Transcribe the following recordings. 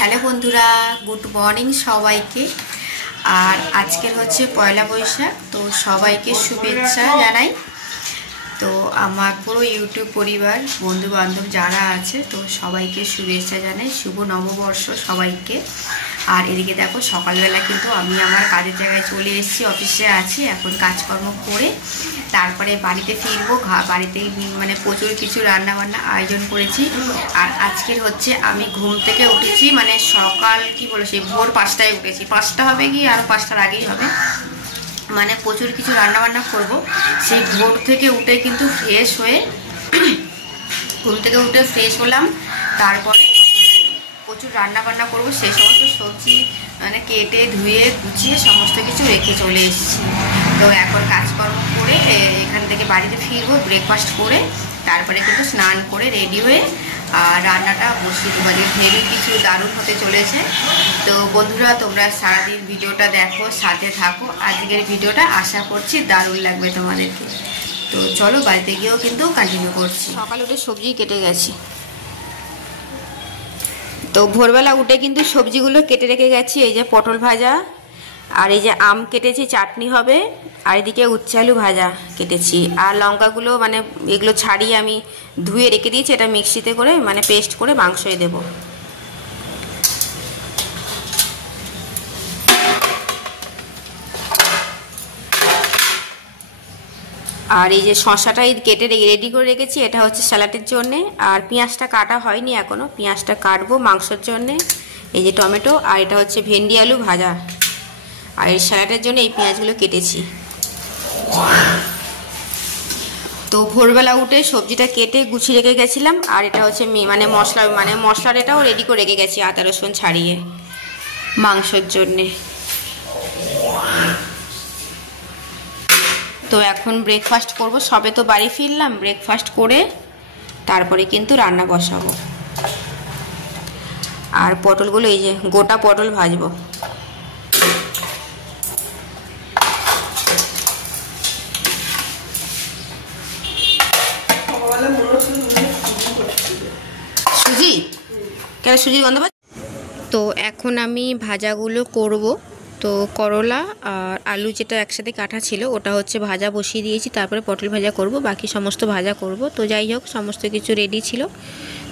Hello বন্ধুরা, good morning সবাইকে। আর আজকের হচ্ছে পয়লা বৈশাখ, তো সবাইকে শুভেচ্ছা জানাই। তো আমার পুরো ইউটিউব পরিবার, বন্ধু বান্ধব যারা আছে, তো সবাইকে শুভেচ্ছা জানাই, শুভ নববর্ষ সবাইকে। আর এদিকে দেখো, সকালবেলা কিন্তু আমি আমার কাজের জায়গায় চলে এসেছি, অফিসে আছি। এখন কাজকর্ম করে তারপরে বাড়িতে ফিরবো। বাড়িতে মানে প্রচুর কিছু রান্নাবান্না আয়োজন করেছি। আর আজকের হচ্ছে আমি ঘুম থেকে উঠেছি, মানে সকাল কি বলেছি, ভোর 5টায় উঠেছি। 5টা হবে কি আর 5টার আগেই হবে, মানে প্রচুর কিছু রান্নাবান্না করব। সেই ভোর থেকে উঠে কিন্তু ফ্রেশ হয়ে ঘুম থেকে উঠে ফ্রেশ হলাম। তারপরে প্রচুর রান্নাবান্না করব, সেই সমস্ত সবজি মানে কেটে ধুয়ে গুছিয়ে সমস্ত কিছু রেখে চলে এসেছি। তো এখন কাজকর্ম করে এখান থেকে বাড়িতে ফিরবো, ব্রেকফাস্ট করে তারপরে কিন্তু স্নান করে রেডি হয়ে আর রান্নাটা বসিয়ে দেবো। ভেবে কিছু দারুণ হতে চলেছে। তো বন্ধুরা, তোমরা সারাদিন ভিডিওটা দেখো, সাথে থাকো। আজকের ভিডিওটা আশা করছি দারুণ লাগবে তোমাদেরকে। তো চলো, বাড়িতে গিয়েও কিন্তু কন্টিনিউ করছি। সকালে উঠে সবজি কেটে গেছি, তো ভোরবেলা উঠে কিন্তু সবজিগুলো কেটে রেখে গেছি। এই যে পটল ভাজা, আর এই যে আম কেটেছি, চাটনি হবে। আর এদিকে উচ্ছে আলু ভাজা কেটেছি। আর লঙ্কাগুলো মানে এগুলো ছাড়িয়ে আমি ধুয়ে রেখে দিয়েছি, এটা মিক্সিতে করে মানে পেস্ট করে মাংসই দেব। আর এই যে শসাটা কেটে রেডি করে রেখেছি, এটা হচ্ছে স্যালাডের জন্যে। আর পেঁয়াজটা কাটা হয়নি এখনো, পেঁয়াজটা কাটবো মাংসের জন্যে। এই যে টমেটো, আর এটা হচ্ছে ভেন্ডি আলু ভাজা। আর এই স্যালাডের জন্য এই পেঁয়াজগুলো কেটেছি। তো ভোরবেলা উঠে সবজিটা কেটে গুছিয়ে রেখে গেছিলাম। আর এটা হচ্ছে মশলার এটাও রেডি করে রেখে গেছি, আদা রসুন ছাড়িয়ে মাংসের জন্যে। তো এখন ব্রেকফাস্ট করব, সবে তো বাড়ি ফিরলাম। ব্রেকফাস্ট করে তারপরে কিন্তু রান্না বসাবো। আর পটলগুলো এই যে গোটা পটল ভাজবো। সুজি কেন, সুজির গন্ধ পাচ্ছি। তো এখন আমি ভাজাগুলো করব। তো করলা আর আলু যেটা একসাথে কাটা ছিল, ওটা হচ্ছে ভাজা বসিয়ে দিয়েছি। তারপরে পটল ভাজা করব, বাকি সমস্ত ভাজা করব। তো যাই হোক, সমস্ত কিছু রেডি ছিল,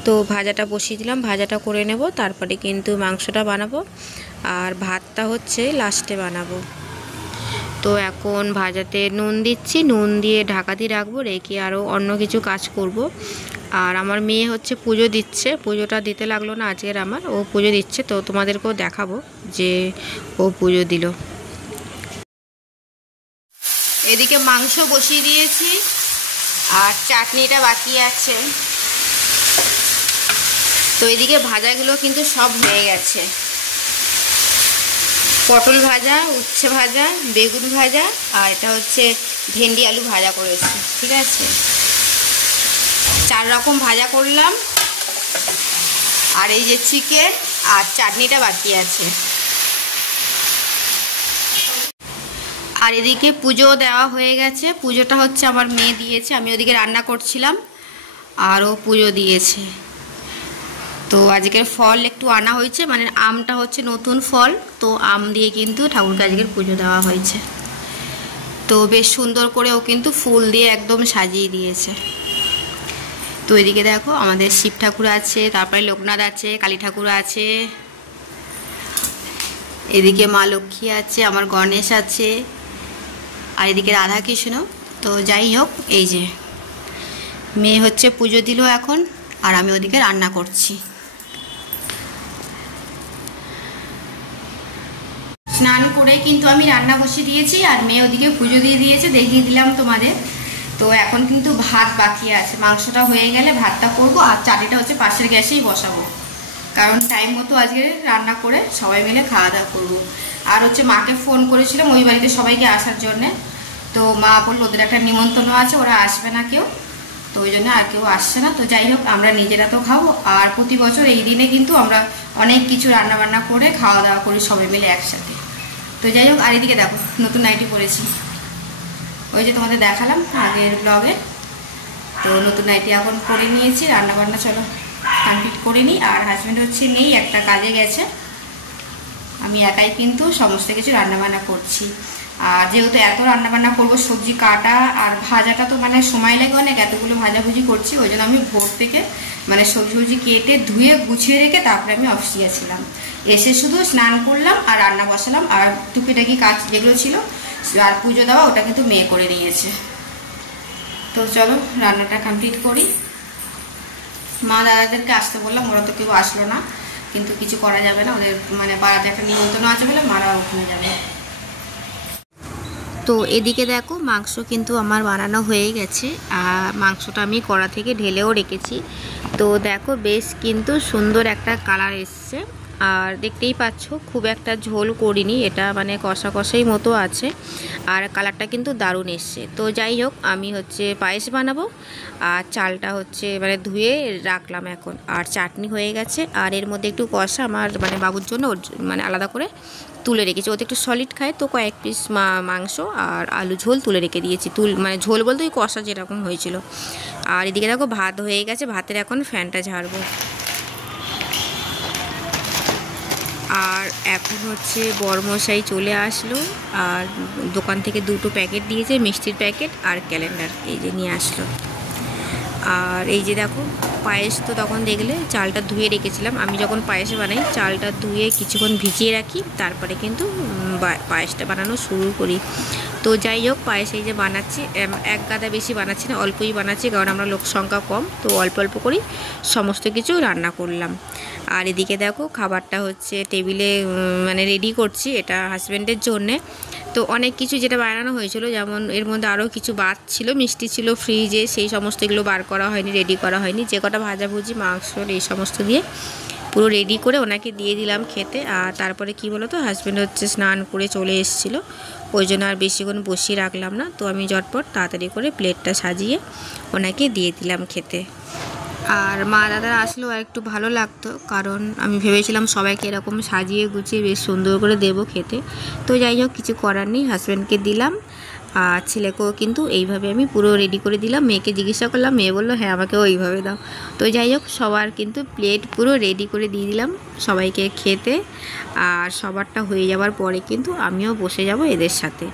তো ভাজাটা বসিয়ে দিলাম। ভাজাটা করে নেব, তারপরে কিন্তু মাংসটা বানাবো। আর ভাতটা হচ্ছে লাস্টে বানাবো। তো এখন ভাজাতে নুন দিচ্ছি, নুন দিয়ে ঢাকা দিয়ে রাখবো, রেখে আরও অন্য কিছু কাজ করব। আর আমার মেয়ে হচ্ছে পুজো দিচ্ছে, পুজোটা দিতে লাগলো না আজকের আমার, ও পুজো দিচ্ছে। তো তোমাদেরকেও দেখাবো যে ও পুজো দিল। এদিকে মাংস বসিয়ে দিয়েছি, আর চাটনিটা বাকি আছে। তো এদিকে ভাজাগুলো কিন্তু সব হয়ে গেছে। পটল ভাজা, উচ্ছে ভাজা, বেগুন ভাজা, আর এটা হচ্ছে ভেন্ডি আলু ভাজা করেছি। ঠিক আছে, 4 রকম ভাজা করলাম। আর এই যে চিকেন আর চাটনিটা বাকি আছে। আর এদিকে পুজো দেওয়া হয়ে গেছে। পুজোটা হচ্ছে আমার মেয়ে দিয়েছে, আমি ওদিকে রান্না করছিলাম, আর ও পুজো দিয়েছে। তো আজকের ফল একটু আনা হয়েছে, মানে আমটা হচ্ছে নতুন ফল, তো আম দিয়ে কিন্তু ঠাকুরকে আজকের পুজো দেওয়া হয়েছে। তো বেশ সুন্দর করে ও কিন্তু ফুল দিয়ে একদম সাজিয়ে দিয়েছে। তো এদিকে দেখো, আমাদের শিব ঠাকুর আছে, তারপরে লোকনাথ আছে, কালী ঠাকুর আছে, এদিকে মা লক্ষ্মী আছে, আমার গণেশ আছে, আর এদিকে রাধাকৃষ্ণ। তো যাই হোক, এই যে মেয়ে হচ্ছে পুজো দিল এখন, আর আমি ওদিকে রান্না করছি। স্নান করে কিন্তু আমি রান্না বসিয়ে দিয়েছি, আর মেয়ে ওদিকে পুজো দিয়ে দিয়েছে, দেখিয়ে দিলাম তোমাদের। তো এখন কিন্তু ভাত বাকি আছে, মাংসটা হয়ে গেলে ভাতটা করব। আর চাটনিটা হচ্ছে পাশের গ্যাসেই বসাবো, কারণ টাইম মতো আজকে রান্না করে সবাই মিলে খাওয়া দাওয়া করবো। আর হচ্ছে মাকে ফোন করেছিলাম ওই বাড়িতে সবাইকে আসার জন্যে। তো মা বলল ওদের একটা নিমন্ত্রণ আছে, ওরা আসবে না কেউ, তো ওই জন্য আর কেউ আসছে না। তো যাই হোক, আমরা নিজেরা তো খাবো। আর প্রতি বছর এই দিনে কিন্তু আমরা অনেক কিছু রান্নাবান্না করে খাওয়া দাওয়া করি সবাই মিলে একসাথে। তো যাই হোক, আর এদিকে দেখো নতুন নাইটি পরেছি, ওই যে তোমাদের দেখালাম আগের ব্লগে। তো নতুন নাইটি এখন পরে নিয়েছি, রান্নাবান্না চলো কমপ্লিট করে নিই। আর হাজব্যান্ড হচ্ছে নেই, একটা কাজে গেছে, আমি একাই কিন্তু সমস্ত কিছু রান্নাবান্না করছি। আর যেহেতু এত রান্নাবান্না করবো, সবজি কাটা আর ভাজাটা তো মানে সময় লাগে অনেক, এতগুলো ভাজাভুজি করছি, ওই জন্য আমি ভোর থেকে মানে সবজি কেটে ধুয়ে গুছিয়ে রেখে তারপরে আমি অফিসে গেছিলাম। এসে শুধু স্নান করলাম আর রান্না বসালাম, আর টুকিটাকি কাজ যেগুলো ছিল আর পুজো দেওয়া ওটা কিন্তু মেয়ে করে নিয়েছে। তো চলো রান্নাটা কমপ্লিট করি। মা দাদাদেরকে আসতে বললাম, ওরা তো কেউ আসলো না, কিন্তু কিছু করা যাবে না, ওদের মানে পাড়াতে একটা নিমন্ত্রণ আছে বলে মারা ওখানে যাবে। তো এদিকে দেখো মাংস কিন্তু আমার বানানো হয়ে গেছে, আর মাংসটা আমি কড়া থেকে ঢেলেও রেখেছি। তো দেখো বেশ কিন্তু সুন্দর একটা কালার এসছে, আর দেখতেই পাচ্ছ খুব একটা ঝোল করিনি, এটা মানে কষা কষাই মতো আছে, আর কালারটা কিন্তু দারুণ এসছে। তো যাই হোক, আমি হচ্ছে পায়েস বানাবো, আর চালটা হচ্ছে মানে ধুয়ে রাখলাম এখন, আর চাটনি হয়ে গেছে, আর এর মধ্যে একটু কষা আমার মানে বাবুর জন্য মানে আলাদা করে তুলে রেখেছি, ওতে একটু সলিড খায় তো কয়েক পিস মাংস আর আলু ঝোল তুলে রেখে দিয়েছি, মানে ঝোল বলতে ওই কষা যেরকম হয়েছিল। আর এদিকে দেখো ভাত হয়ে গেছে, ভাতের এখন ফ্যানটা ঝাড়বো। আর এখন হচ্ছে বরমশাই চলে আসলো, আর দোকান থেকে 2টো প্যাকেট দিয়েছে, মিষ্টির প্যাকেট আর ক্যালেন্ডার, এই যে নিয়ে আসলো। আর এই যে দেখো পায়েস, তো তখন দেখলে চালটা ধুয়ে রেখেছিলাম, আমি যখন পায়েস বানাই চালটা ধুয়ে কিছুক্ষণ ভিজিয়ে রাখি, তারপরে কিন্তু পায়েসটা বানানো শুরু করি। তো যাই হোক, পায়েস এই যে বানাচ্ছি, এক গাদা বেশি বানাচ্ছি না, অল্পই বানাচ্ছি, কারণ আমরা লোক সংখ্যা কম, তো অল্প অল্প করেই সমস্ত কিছু রান্না করলাম। আর এদিকে দেখো খাবারটা হচ্ছে টেবিলে মানে রেডি করছি, এটা হাজব্যান্ডের জন্যে। তো অনেক কিছু যেটা বানানো হয়েছিল, যেমন এর মধ্যে আরও কিছু বাদ ছিল, মিষ্টি ছিল ফ্রিজে, সেই সমস্ত এগুলো বার করা হয়নি, রেডি করা হয়নি, যে কটা ভাজাভুজি মাংস এই সমস্ত দিয়ে পুরো রেডি করে ওনাকে দিয়ে দিলাম খেতে। আর তারপরে কি বলো তো, হাজব্যান্ড হচ্ছে স্নান করে চলে এসেছিলো, ওই জন্য আর বেশিক্ষণ বসিয়ে রাখলাম না, তো আমি ঝটপট তাড়াতাড়ি করে প্লেটটা সাজিয়ে ওনাকে দিয়ে দিলাম খেতে। আর মা দাদারা আসলেও একটু ভালো লাগতো, কারণ আমি ভেবেছিলাম সবাইকে এরকম সাজিয়ে গুছিয়ে বেশ সুন্দর করে দেবো খেতে। তো যাই হোক, কিছু করার নেই, হাজব্যান্ডকে দিলাম, আর ছেলেকেও কিন্তু এইভাবে আমি পুরো রেডি করে দিলাম। মেয়েকে জিজ্ঞাসা করলাম, মেয়ে বললো হ্যাঁ আমাকেও এইভাবে দাও। তো যাই হোক, সবার কিন্তু প্লেট পুরো রেডি করে দিয়ে দিলাম সবাইকে খেতে, আর সবারটা হয়ে যাওয়ার পরে কিন্তু আমিও বসে যাব এদের সাথে।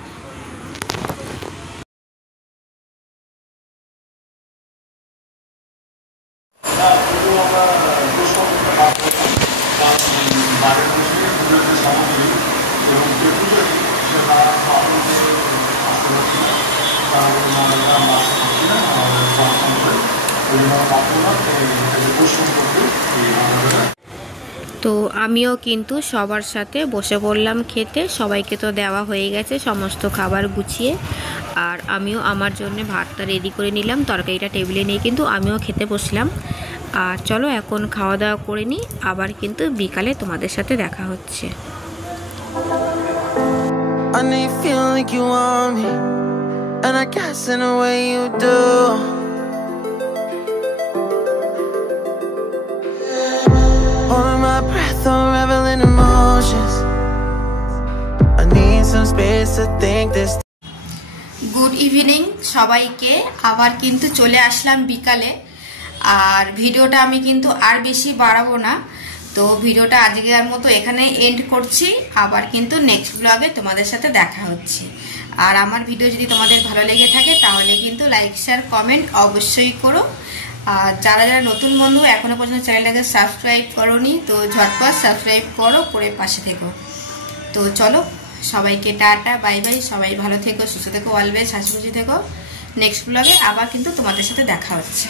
তো আমিও কিন্তু সবার সাথে বসে পড়লাম খেতে, সবাইকে তো দেওয়া হয়ে গেছে সমস্ত খাবার গুছিয়ে, আর আমিও আমার জন্য ভাতটা রেডি করে নিলাম, তরকারিটা টেবিলে নিয়ে কিন্তু আমিও খেতে বসলাম। আর চলো এখন খাওয়া দাওয়া করে নিই, আবার কিন্তু বিকালে তোমাদের সাথে দেখা হচ্ছে। Holding my breath, unraveling emotions. I need some space to think this. Good evening সবাইকে, আবার কিন্তু চলে আসলাম বিকালে, আর ভিডিওটা আমি কিন্তু আর বেশি বাড়াবো না, তো ভিডিওটা আজকের মতো এখানে এন্ড করছি, আবার কিন্তু নেক্সট ব্লগে তোমাদের সাথে দেখা হচ্ছে। আর আমার ভিডিও যদি তোমাদের ভালো লেগে থাকে তাহলে কিন্তু লাইক শেয়ার কমেন্ট অবশ্যই করো, আর যারা যারা নতুন বন্ধু এখনো পর্যন্ত চ্যানেলটাকে সাবস্ক্রাইব করোনি, তো ঝটপট সাবস্ক্রাইব করো, করে পাশে থেকো। তো চলো সবাইকে টাটা, বাই বাই, সবাই ভালো থেকো, সুস্থ থেকো, অলওয়েজ হাসি খুশি থেকো। নেক্সট ব্লগে আবার কিন্তু তোমাদের সাথে দেখা হচ্ছে।